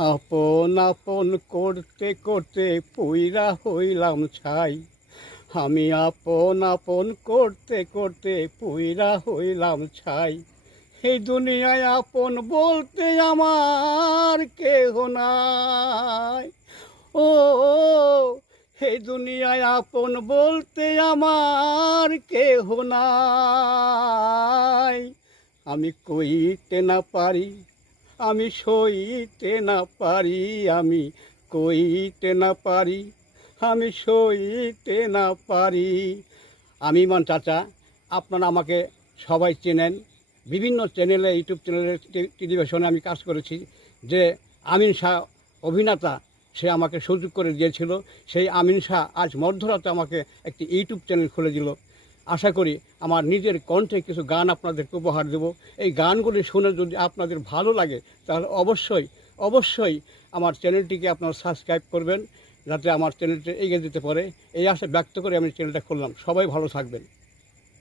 আপন আপন করতে করতে পুইরা হইলাম ছাই। আমি আপন আপন করতে করতে পুইরা হইলাম ছাই। এই দুনিয়ায় আপন বলতে আমার কেহ নাই। ও এই দুনিয়ায় আপন বলতে আমার কেহ নাই। আমি কইতে না পারি, আমি সইতে না পারি, আমি কইতে না পারি, আমি সইতে না পারি। আমি ইমন চাচা, আপনারা আমাকে সবাই চেনেন। বিভিন্ন চ্যানেলে, ইউটিউব চ্যানেলে, টেলিভিশনে আমি কাজ করেছি। যে আমিন শাহ অভিনেতা, সে আমাকে সুযোগ করে দিয়েছিল। সেই আমিন শাহ আজ মধ্যরাতে আমাকে একটি ইউটিউব চ্যানেল খুলে দিল। আশা করি আমার নিজের কণ্ঠে কিছু গান আপনাদেরকে উপহার দেব। এই গানগুলি শুনে যদি আপনাদের ভালো লাগে তাহলে অবশ্যই অবশ্যই আমার চ্যানেলটিকে আপনারা সাবস্ক্রাইব করবেন, যাতে আমার চ্যানেলটি এগিয়ে যেতে পারে। এই আশা ব্যক্ত করে আমি চ্যানেলটা খুললাম। সবাই ভালো থাকবেন।